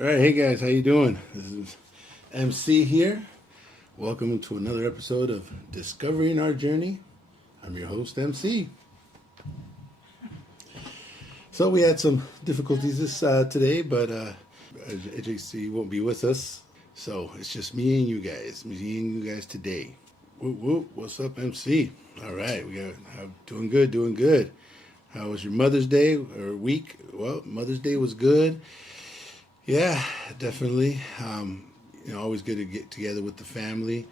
All right, hey guys, how you doing? This is MC here. Welcome to another episode of Discovering Our Journey. I'm your host, MC. So we had some difficulties this today, but AJC won't be with us. So it's just me and you guys today. Whoop, whoop. What's up, MC? All right, doing good, doing good. How was your Mother's Day or week? Well, Mother's Day was good. Yeah, definitely. Always good to get together with the family.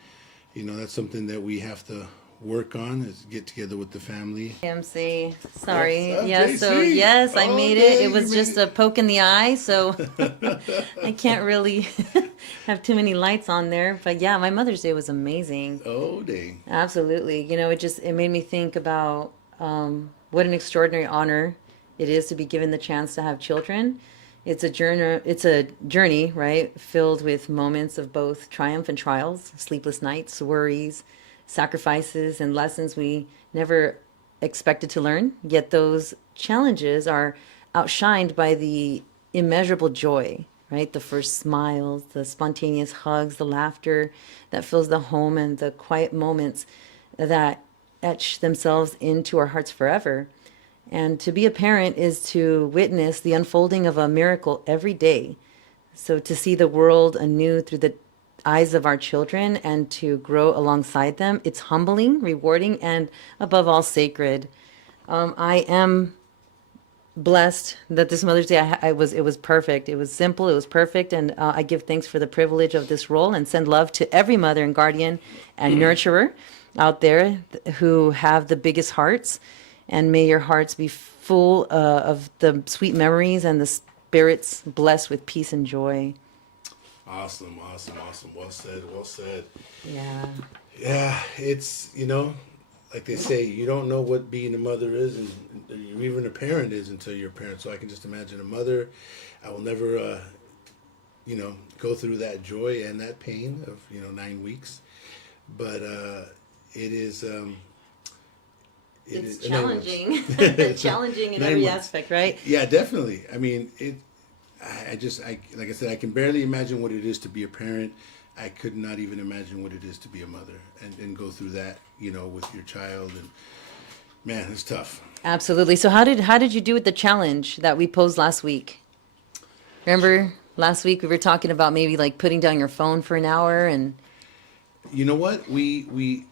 That's something that we have to work on is get together with the family. MC, sorry. What's up, Yeah, JC? so yes, I made Okay, it. It was you just made a poke in the eye, so I can't really have too many lights on there. But yeah, my Mother's Day was amazing. Oh, dang. Absolutely. It made me think about what an extraordinary honor it is to be given the chance to have children. It's a journey, right? Filled with moments of both triumph and trials, sleepless nights, worries, sacrifices, and lessons we never expected to learn. Yet those challenges are outshined by the immeasurable joy, right? The first smiles, the spontaneous hugs, the laughter that fills the home, and the quiet moments that etch themselves into our hearts forever. And to be a parent is to witness the unfolding of a miracle every day. So to see the world anew through the eyes of our children and to grow alongside them, it's humbling, rewarding, and above all, sacred. I am blessed that this Mother's Day it was perfect. It was simple. It was perfect, and I give thanks for the privilege of this role and send love to every mother and guardian and nurturer out there who have the biggest hearts. And may your hearts be full of the sweet memories and the spirits blessed with peace and joy. Awesome, awesome, awesome. Well said, well said. Yeah. Yeah, it's, like they say, you don't know what being a mother is and even a parent is until you're a parent. So I can just imagine a mother. I will never, go through that joy and that pain of, 9 weeks. But it is... It's is 9 months. challenging. Challenging in 9 every months. aspect, right? Yeah, definitely. I mean, like I said, I can barely imagine what it is to be a parent. I could not even imagine what it is to be a mother and go through that, with your child. And man, it's tough. Absolutely. So how did you do with the challenge that we posed last week? Remember last week we were talking about maybe like putting down your phone for an hour and You know what? We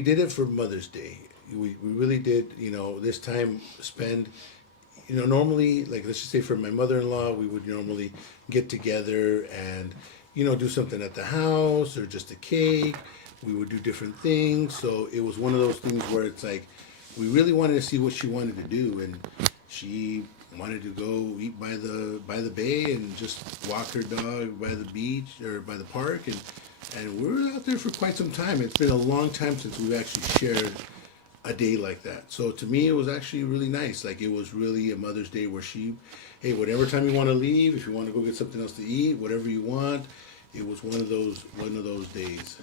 did it for Mother's Day. We really did, this time spend, normally, like let's just say for my mother-in-law, we would normally get together and, do something at the house or just a cake. We would do different things. So it was one of those things where it's like, we really wanted to see what she wanted to do. And she wanted to go eat by the bay and just walk her dog by the beach or by the park. And we were out there for quite some time. It's been a long time since we've actually shared a day like that. So to me, it was actually really nice. Like it was really a Mother's Day where hey, whatever time you want to leave, if you want to go get something else to eat, whatever you want. It was one of those days.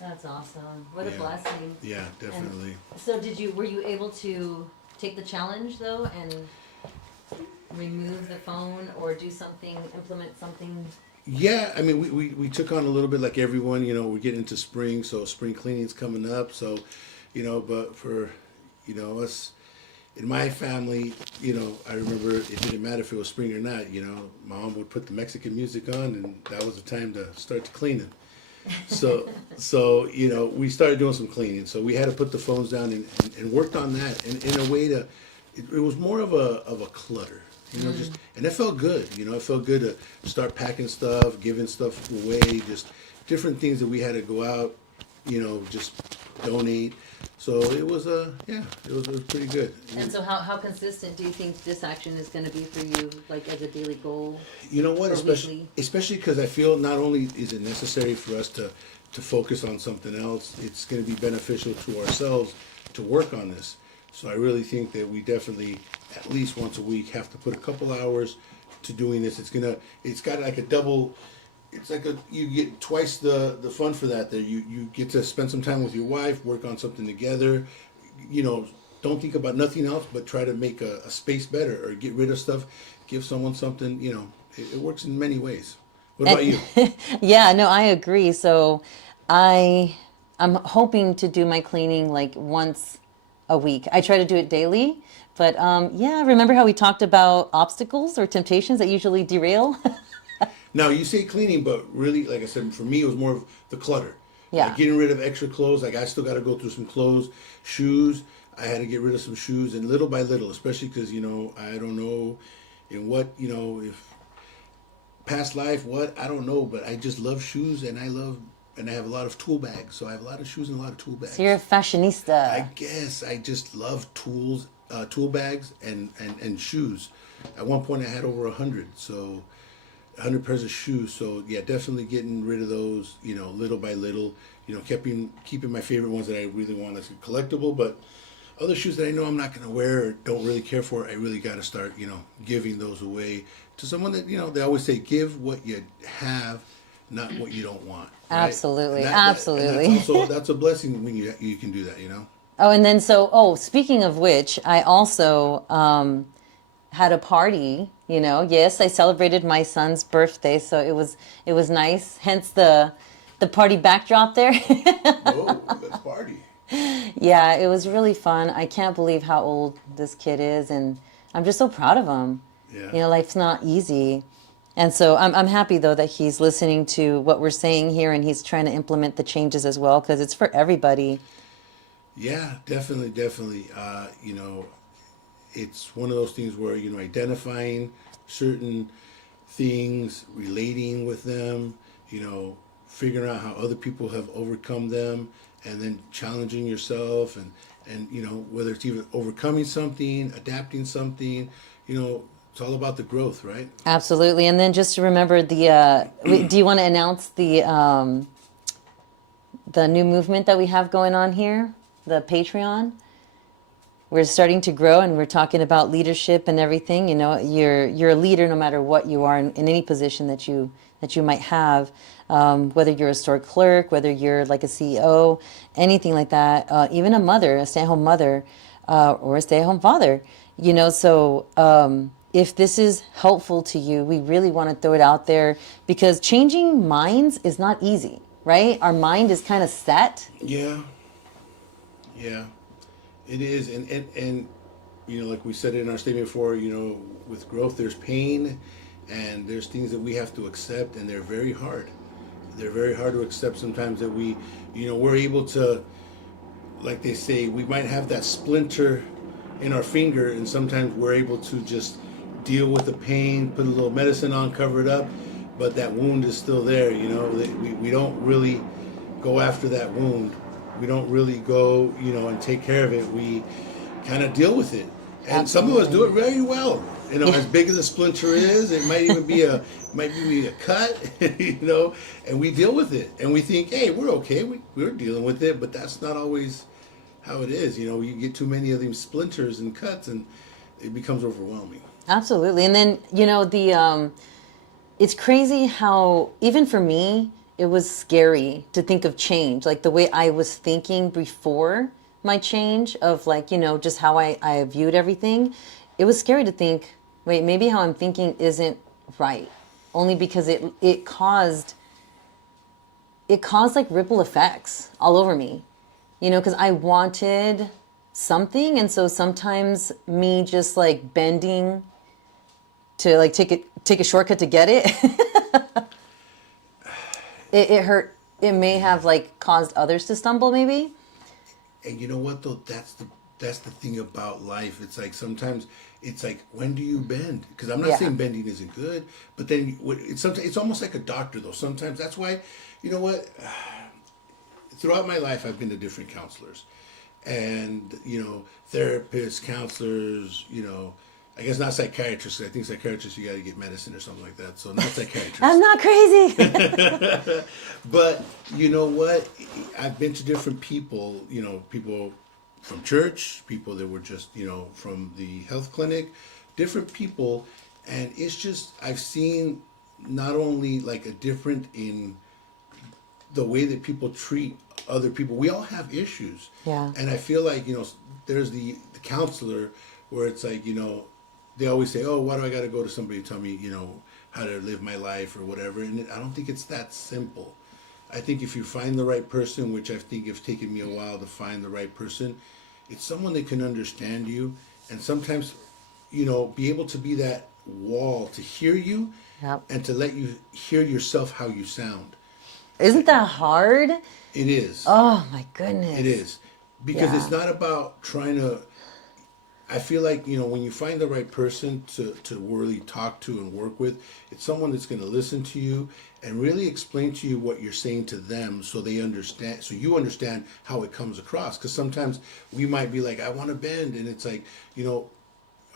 that's awesome. What a Yeah. blessing. Yeah, definitely. So were you able to take the challenge though and remove the phone or implement something? Yeah, I mean, we took on a little bit like everyone, we're getting into spring, so spring cleaning's coming up. So, but for, us in my family, I remember it didn't matter if it was spring or not, Mom would put the Mexican music on and that was the time to start the cleaning. So, we started doing some cleaning. So we had to put the phones down and worked on that in a way it was more of a clutter. And it felt good. It felt good to start packing stuff, giving stuff away, just different things that we had to go out, just donate. So it was it was pretty good. And so how consistent do you think this action is going to be for you, like as a daily goal? You know what? Or Especially because I feel not only is it necessary for us to focus on something else, it's going to be beneficial to ourselves to work on this. So I really think that we definitely, at least once a week, have to put a couple hours to doing this. It's got like a double, it's like you get twice the fun for that. There, you get to spend some time with your wife, work on something together, don't think about nothing else but try to make a space better or get rid of stuff, give someone something. It works in many ways. What about you? Yeah, no, I agree. So I'm hoping to do my cleaning like once a week. I try to do it daily, but yeah, remember how we talked about obstacles or temptations that usually derail? Now you say cleaning, but really, like I said, for me it was more of the clutter. Yeah. Like getting rid of extra clothes. Like I still got to go through some clothes, shoes. I had to get rid of some shoes, and little by little, especially because I don't know in what if past life what I don't know, but I just love shoes, and I have a lot of tool bags. So I have a lot of shoes and a lot of tool bags. So you're a fashionista. I guess I just love tools, tool bags, and shoes. At one point, I had over 100, so 100 pairs of shoes. So yeah, definitely getting rid of those. Little by little. Keeping my favorite ones that I really want as collectible, but other shoes that I know I'm not going to wear or don't really care for, I really got to start, giving those away to someone that, they always say, give what you have, not what you don't want. Right? Absolutely, And absolutely. and that's a blessing when you can do that. Oh, and then speaking of which, I also had a party. Yes, I celebrated my son's birthday, so it was nice. Hence the party backdrop there. Oh, let's party. Yeah, it was really fun. I can't believe how old this kid is, and I'm just so proud of him. Yeah. Life's not easy. And so I'm happy, though, that he's listening to what we're saying here and he's trying to implement the changes as well, because it's for everybody. Yeah, definitely, definitely. It's one of those things where, identifying certain things, relating with them, figuring out how other people have overcome them, and then challenging yourself and whether it's even overcoming something, adapting something, it's all about the growth, right? Absolutely. And then just to remember do you want to announce the new movement that we have going on here, the Patreon? We're starting to grow, and we're talking about leadership and everything. You're a leader no matter what you are in any position that you might have, whether you're a store clerk, whether you're like a CEO, anything like that, even a mother, a stay-at-home mother, or a stay-at-home father. So if this is helpful to you, we really want to throw it out there, because changing minds is not easy, right? Our mind is kind of set. Yeah. It is, and like we said in our statement before, with growth there's pain, and there's things that we have to accept, and they're very hard. They're very hard to accept sometimes, that we're able to, like they say, we might have that splinter in our finger, and sometimes we're able to just deal with the pain, put a little medicine on, cover it up, but that wound is still there. We don't really go after that wound. We don't really go, and take care of it. We kind of deal with it, and Absolutely. some of us do it very well. As big as a splinter is, it might even be a cut, and we deal with it, and we think, hey, we're okay. We're dealing with it, but that's not always how it is. You get too many of these splinters and cuts, and it becomes overwhelming. Absolutely. And then, it's crazy how, even for me, it was scary to think of change. Like the way I was thinking before my change of just how I viewed everything. It was scary to think, wait, maybe how I'm thinking isn't right. Only because it caused like ripple effects all over me. Because I wanted something. And so sometimes me just like bending to like take a shortcut to get it, it hurt. It may have like caused others to stumble, maybe. And you know what though? That's the thing about life. It's like sometimes it's like, when do you bend? Because I'm not Yeah. saying bending isn't good, but then it's almost like a doctor though. Sometimes that's why, you know what? Throughout my life, I've been to different counselors, and therapists, counselors. I guess not psychiatrists. I think psychiatrists, you got to get medicine or something like that. So not psychiatrists. I'm not crazy. But you know what? I've been to different people, people from church, people that were just, from the health clinic, different people. And it's just, I've seen not only like a different in the way that people treat other people. We all have issues. Yeah. And I feel like, there's the counselor where it's like, they always say, oh, why do I got to go to somebody to tell me, how to live my life or whatever? And I don't think it's that simple. I think if you find the right person, which I think it's taken me a while to find the right person, it's someone that can understand you and sometimes, be able to be that wall to hear you Yep. and to let you hear yourself how you sound. Isn't that hard? It is. Oh my goodness. It is. Because Yeah. it's not about trying to. I feel like, when you find the right person to really talk to and work with, it's someone that's going to listen to you and really explain to you what you're saying to them so they understand, so you understand how it comes across. Because sometimes we might be like, I want to bend. And it's like,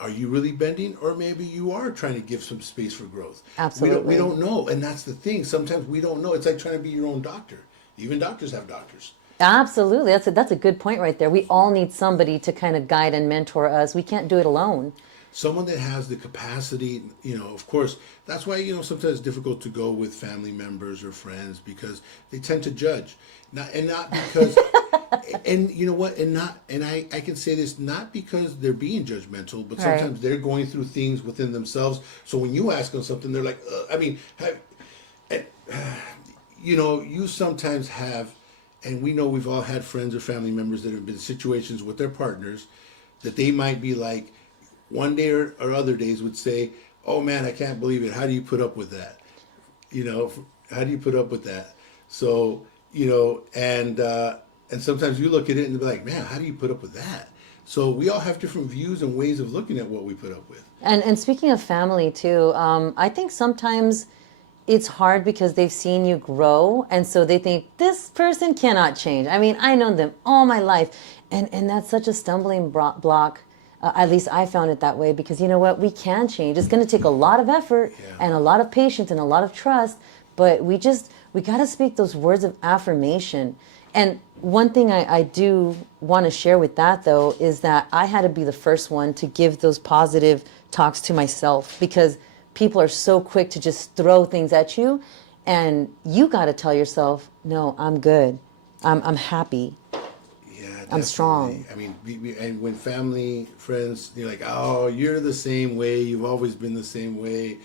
are you really bending? Or maybe you are trying to give some space for growth. Absolutely. We don't know. And that's the thing. Sometimes we don't know. It's like trying to be your own doctor. Even doctors have doctors. Absolutely. That's a good point right there. We all need somebody to kind of guide and mentor us. We can't do it alone. Someone that has the capacity, of course, that's why, sometimes it's difficult to go with family members or friends because they tend to judge. Not because, and you know what, and I can say this, not because they're being judgmental, but Right. sometimes they're going through things within themselves. So when you ask them something, they're like, you sometimes have, and we know we've all had friends or family members that have been in situations with their partners that they might be like, one day or other days would say, oh man, I can't believe it. How do you put up with that? How do you put up with that? So, and sometimes you look at it and be like, man, how do you put up with that? So we all have different views and ways of looking at what we put up with. And speaking of family too, I think sometimes it's hard because they've seen you grow, and so they think this person cannot change. I mean, I know them all my life, and that's such a stumbling block. At least I found it that way because you know what? We can change. It's going to take a lot of effort and a lot of patience and a lot of trust, but we got to speak those words of affirmation. And one thing I do want to share with that though is that I had to be the first one to give those positive talks to myself because people are so quick to just throw things at you, and you got to tell yourself, no, I'm good. I'm happy. Yeah, I'm strong. I mean, and when family, friends, you're like, oh, you're the same way. You've always been the same way.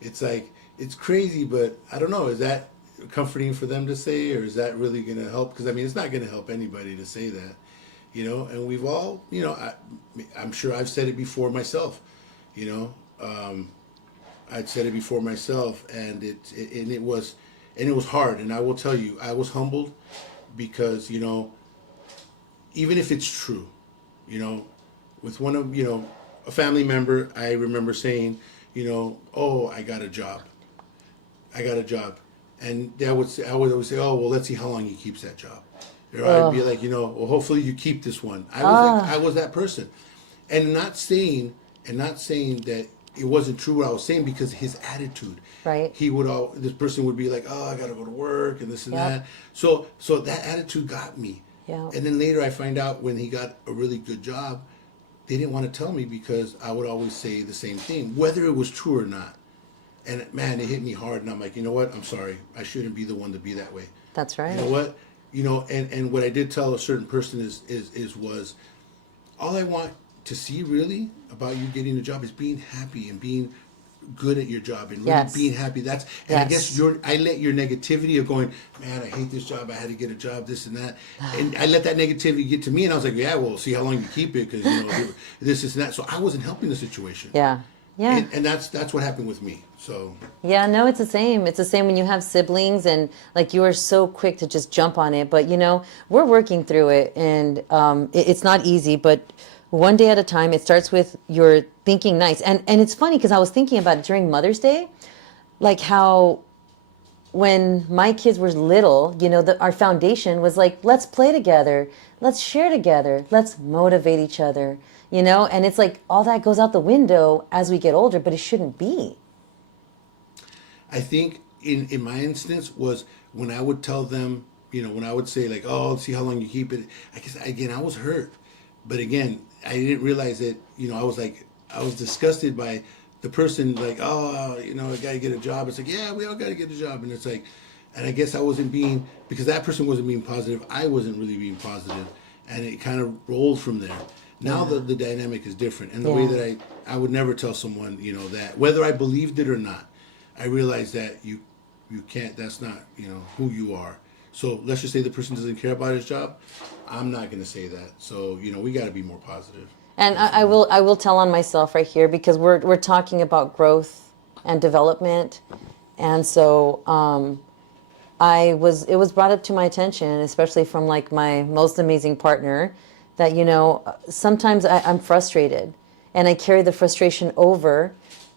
It's like, it's crazy, but I don't know. Is that comforting for them to say, or is that really going to help? Because, I mean, it's not going to help anybody to say that, and we've all, I'm sure I've said it before myself, I'd said it before myself, and it was hard. And I will tell you, I was humbled because even if it's true, with one of a family member, I remember saying, oh, I got a job, and I would always say, oh, well, let's see how long he keeps that job. Or I'd be like, well, hopefully you keep this one. I was that person, and not saying that it wasn't true what I was saying because his attitude. Right. This person would be like, oh, I gotta go to work and this and Yep. that. So that attitude got me. Yeah. And then later I find out when he got a really good job, they didn't want to tell me because I would always say the same thing, whether it was true or not. And man, it hit me hard, and I'm like, you know what? I'm sorry. I shouldn't be the one to be that way. That's right. You know what? And what I did tell a certain person was all I want to see really about you getting a job is being happy and being good at your job and really Yes. being happy. I guess Yes. I let your negativity of going, man, I hate this job. I had to get a job, this and that. And I let that negativity get to me, and I was like, yeah, well, see how long you keep it because this and that. So I wasn't helping the situation. Yeah. Yeah. And that's what happened with me. So Yeah, no, it's the same. It's the same when you have siblings and like you are so quick to just jump on it. But we're working through it, and it's not easy, but one day at a time. It starts with your thinking nice. And it's funny because I was thinking about it during Mother's Day, like how when my kids were little, our foundation was like, let's play together, let's share together, let's motivate each other, and it's like all that goes out the window as we get older, but it shouldn't be. I think in my instance was when I would tell them, when I would say like, oh, see how long you keep it. I guess again, I was hurt, but again, I didn't realize that, I was disgusted by the person like, oh, I got to get a job. It's like, yeah, we all got to get a job. And it's like, and I guess I wasn't because that person wasn't being positive. I wasn't really being positive. And it kind of rolled from there. Now the dynamic is different, and the way that I would never tell someone, you know, that whether I believed it or not, I realized that you can't. That's not, you know, who you are. So let's just say the person doesn't care about his job. I'm not going to say that. So, you know, we got to be more positive. And I will tell on myself right here, because we're talking about growth and development, and so it was brought up to my attention, especially from like my most amazing partner, that, you know, sometimes I'm frustrated and I carry the frustration over,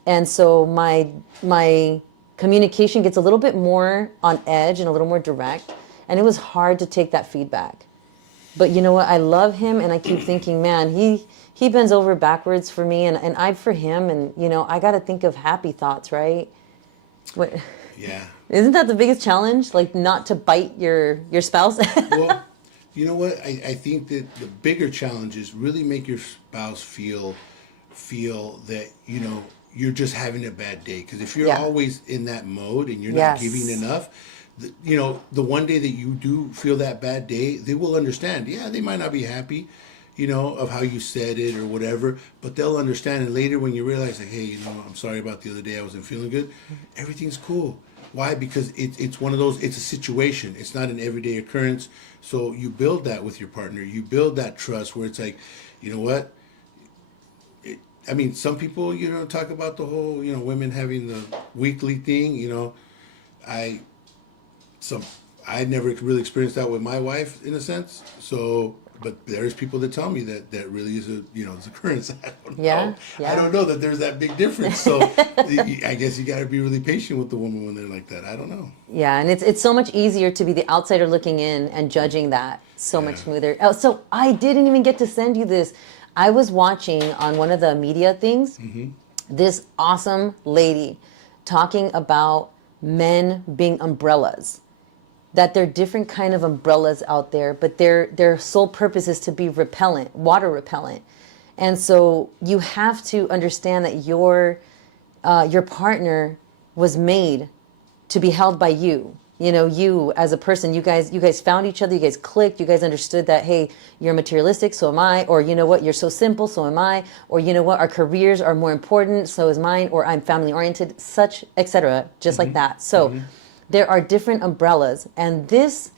and so my communication gets a little bit more on edge and a little more direct, and it was hard to take that feedback. But you know what? I love him, and I keep thinking, man, he bends over backwards for me, and I for him, and you know, I got to think of happy thoughts, right? What? Yeah. Isn't that the biggest challenge? Like, not to bite your spouse? Well, you know what? I think that the bigger challenge is really make your spouse feel that, you know, you're just having a bad day. Because if you're Yeah. always in that mode and you're Yes. not giving enough, you know, the one day that you do feel that bad day, they will understand. Yeah, they might not be happy, you know, of how you said it or whatever, but they'll understand. And later when you realize, like, hey, you know, I'm sorry about the other day, I wasn't feeling good, everything's cool. Why? Because it's one of those, it's a situation. It's not an everyday occurrence. So you build that with your partner. You build that trust where it's like, you know what? I mean, some people, you know, talk about the whole, you know, women having the weekly thing, you know. I never really experienced that with my wife in a sense. So, but there's people that tell me that really is a, you know, it's occurrence. I don't know. Yeah, yeah. I don't know that there's that big difference. So I guess you got to be really patient with the woman when they're like that. I don't know. Yeah, and it's so much easier to be the outsider looking in and judging that so much smoother. Oh, so I didn't even get to send you this. I was watching on one of the media things, this awesome lady talking about men being umbrellas. That there are different kind of umbrellas out there, but their sole purpose is to be repellent, water repellent. And so you have to understand that your partner was made to be held by you. You know, you as a person, you guys found each other, you guys clicked, you guys understood that, hey, you're materialistic, so am I, or you know what, you're so simple, so am I, or you know what, our careers are more important, so is mine, or I'm family oriented, such, etc., just like that. So there are different umbrellas, and this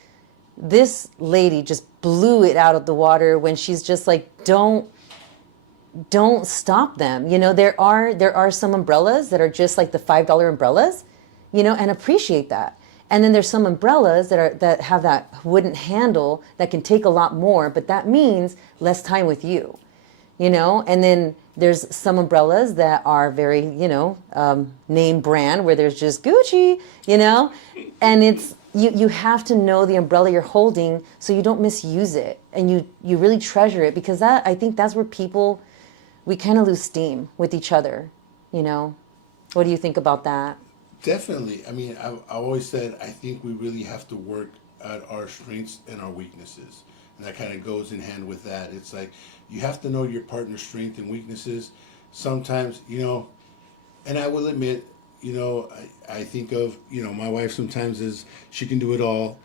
lady just blew it out of the water when she's just like, don't stop them. You know, there are some umbrellas that are just like the $5 umbrellas, you know, and appreciate that. And then there's some umbrellas that have that wooden handle that can take a lot more, but that means less time with you, you know. And then there's some umbrellas that are very, you know, name brand, where there's just Gucci, you know, and it's you have to know the umbrella you're holding so you don't misuse it, and you really treasure it, because that, I think that's where we kind of lose steam with each other, you know. What do you think about that? Definitely. I mean, I always said I think we really have to work at our strengths and our weaknesses, and that kind of goes in hand with that. It's like you have to know your partner's strengths and weaknesses. Sometimes, you know, and I will admit, you know, I think of, you know, my wife sometimes is, she can do it all,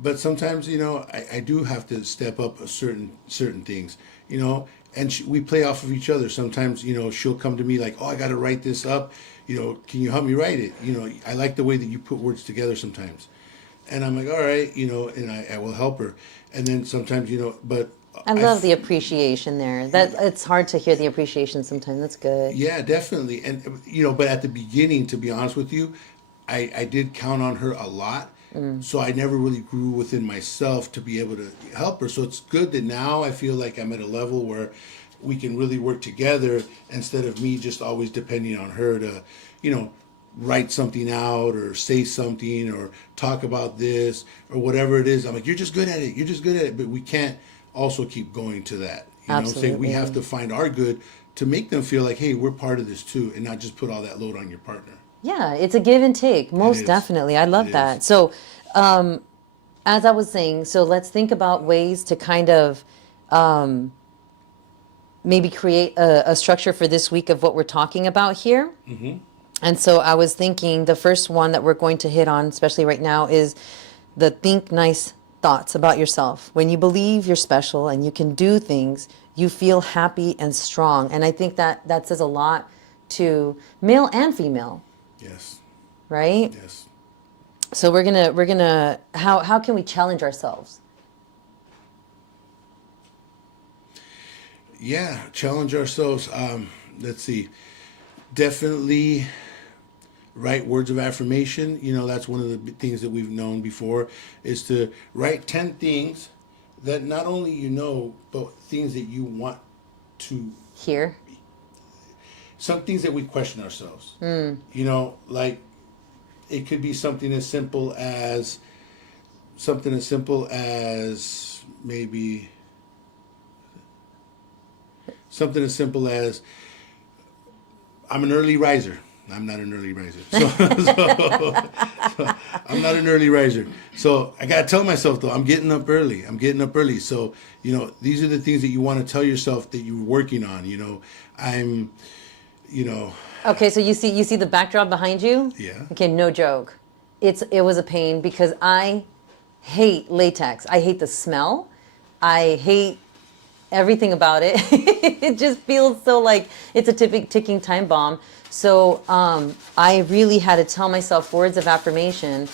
but sometimes, you know, I do have to step up certain things, you know. And we play off of each other. Sometimes, you know, she'll come to me like, oh, I got to write this up. You know, can you help me write it? You know, I like the way that you put words together sometimes. And I'm like, all right, you know, and I will help her. And then sometimes, you know, but I love the appreciation there. That it's hard to hear the appreciation sometimes. That's good. Yeah, definitely. And, you know, but at the beginning, to be honest with you, I did count on her a lot. So I never really grew within myself to be able to help her. So it's good that now I feel like I'm at a level where we can really work together, instead of me just always depending on her to, you know, write something out or say something or talk about this or whatever it is. I'm like, you're just good at it. You're just good at it. But we can't also keep going to that. You know what I'm saying? We have to find our good to make them feel like, hey, we're part of this too, and not just put all that load on your partner. Yeah, it's a give and take, most definitely. I love that. So, as I was saying, so let's think about ways to kind of maybe create a structure for this week of what we're talking about here. And so I was thinking the first one that we're going to hit on, especially right now, is the think nice, thoughts about yourself, when you believe you're special and you can do things, you feel happy and strong. And I think that that says a lot to male and female, Yes. right? Yes. So we're gonna how can we challenge ourselves? Yeah. Challenge ourselves. Let's see. Definitely write words of affirmation. You know, that's one of the things that we've known before is to write 10 things that not only you know, but things that you want to, Here. some things that we question ourselves. You know, like it could be something as simple as maybe something as simple as I'm an early riser. I'm not an early riser. So I'm not an early riser. So I gotta tell myself though, I'm getting up early. I'm getting up early. So, you know, these are the things that you want to tell yourself that you're working on. You know, I'm, you know, Okay, so you see the backdrop behind you? Yeah. Okay, no joke. It was a pain because I hate latex. I hate the smell. I hate everything about it. It just feels so like it's a ticking time bomb. So I really had to tell myself words of affirmation.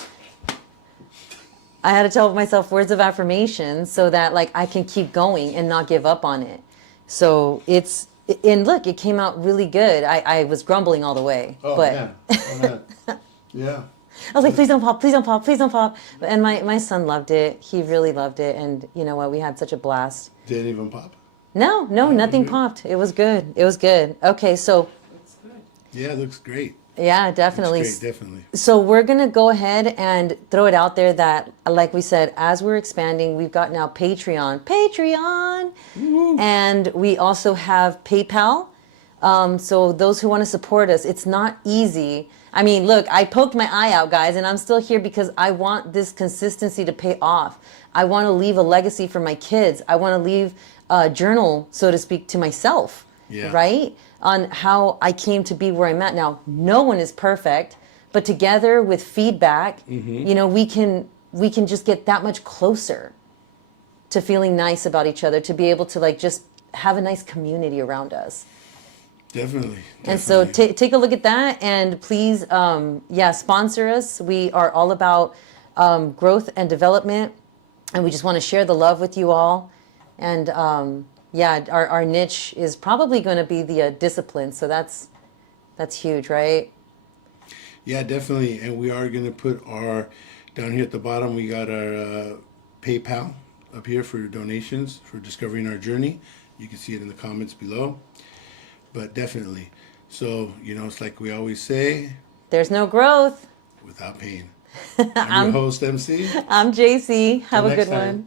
I had to tell myself words of affirmation so that like I can keep going and not give up on it. So it's and look, it came out really good. I was grumbling all the way, but oh man, yeah. I was like, please don't pop, please don't pop, please don't pop. And my son loved it. He really loved it. And you know what? We had such a blast. Didn't even pop. No, nothing popped. It was good. It was good. Okay, so Yeah, it looks great. yeah, definitely. Looks great, definitely. So we're gonna go ahead and throw it out there that, like we said, as we're expanding, we've got now Patreon, and we also have PayPal. So those who want to support us, it's not easy. I mean, look, I poked my eye out, guys, and I'm still here because I want this consistency to pay off. I want to leave a legacy for my kids. I want to leave a journal, so to speak, to myself, Yeah. right? On how I came to be where I'm at now. No one is perfect, but together with feedback, you know, we can just get that much closer to feeling nice about each other, to be able to like just have a nice community around us. Definitely. And so definitely. take a look at that, and please, sponsor us. We are all about growth and development, and we just want to share the love with you all. And our niche is probably going to be the discipline. So that's huge, right? Yeah, definitely. And we are going to put our, down here at the bottom, we got our PayPal up here for donations for discovering our journey. You can see it in the comments below. But definitely. So, you know, it's like we always say, There's no growth. without pain. I'm your host, MC. I'm JC. Have Till a next good time. one.